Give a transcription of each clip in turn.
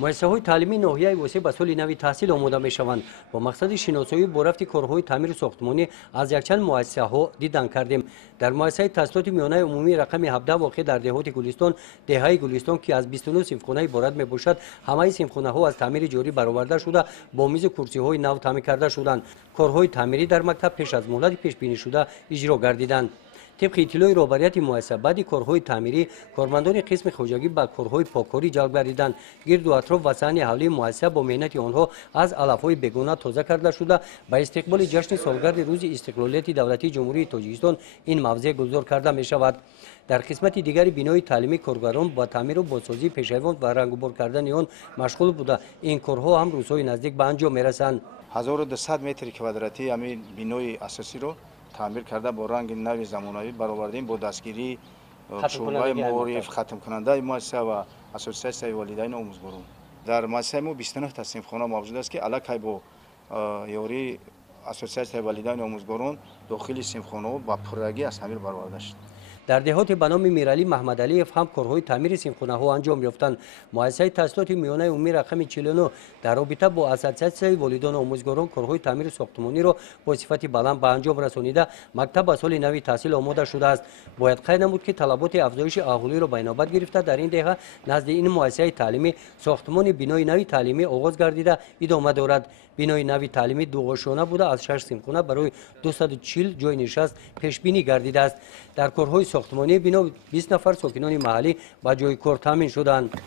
муассисаҳои таълимии ноҳияи восеъ ба соли нави таҳсил омода мешаванд. Бо мақсади шиносоӣ бо рафти корҳои таъмири сохтмонӣ аз якчанд муассисаҳо дидан кардем. дар муассисаи таҳсилоти миёнаи умумии рақами 17 воқеъ дар деҳоти гулистон, деҳаи гулистон ки аз 29 синфхона иборат мебошад, ҳамаи синфхонаҳо аз таъмири ҷорӣ бароварда шуда бо мизу курсиҳои нав таъмир карда шуданд. корҳои таъмирӣ дар мактаб пеш аз муҳлати пешбинишуда иҷро гардиданд. طبق اطلاع رهبریت مؤسسه بعد کارهای تعمیری کارمندان قسم خوجگی به کارهای پاککاری جلب گردیدند. گرد و اطراف و صحن حولی مؤسسه با مهنت آنها از علفهای بیگانه تازه کرده شده به استقبال جشن سالگرد روز استقلالیت دولتی جمهوری تاجیکستان این موضع گذار کرده می شود. در قسمت دیگر بینای تعلیمی کارگران با تعمیر و بازسازی پیشروان و رنگ‌وبار کردن آن مشغول بوده. این کارها هم روزهای نزدیک به انجام می‌رسند. 1200 متر کвадрати همین بینای اساسی رو تعمیر کرده با رنگ نو زمانوی برآوردیم با دستگیری شعبه معارف ختم کننده مؤسسه و اساسیاسیون والدین آموزگاران. در مؤسسه ما 29 تا صنفخانه موجود است که علاقه با یاری اساسیاسیون والدین آموزگاران داخل صنفخانه با پررگی از تعمیر برآورده شد. در دهات به نام میرعلی محمد علیف هم کارهای تعمیر صنفخانه‌ها انجام یافتند. مؤسسه تحصیلات میانه عمومی رقم 49 در رابطه با اساتید والدین آموزگاران کارهای تعمیر ساختمانی را با صفت بلند به انجام رسانیده مکتب به سال نوی تحصیل آماده شده است. باید قید نمود که طلبات افزایش اهالی را به نوبت گرفته در این دهه نزد این مؤسسه تعلیمی ساختمان بنای نوی تعلیمی آغاز گردیده ادامه دارد. بنای نوی تعلیمی دوغوشانه بوده از 6 صنفخانه برای 240 جای نشست پیش بینی گردیده است. در کارهای ساختمانی بنا 20 نفر ساکنان محلی با جای کار تامین شدند.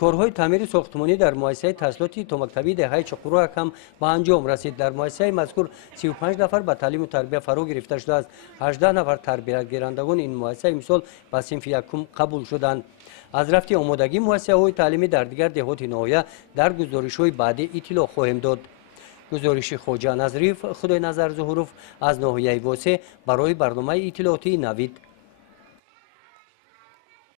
کارهای تعمیر ساختمانی در مؤسسه تحصیلاتی تا مکتبی دهه چقورا هم به انجام رسید. در مؤسسه مذکور 35 نفر به تعلیم و تربیت فرا گرفته شده است. 18 نفر تربیت گیرندگان این مؤسسه امسال به صنف یکم قبول شدند. از رفت آمادگی مؤسسه‌های تعلیمی در دیگر دهات ناحیه در گزارش‌های بعدی اطلاع خواهیم داد. گزارش خواجه نظریف خدای نظر ظهوروف از ناحیه واسه برای برنامه اطلاعاتی نوید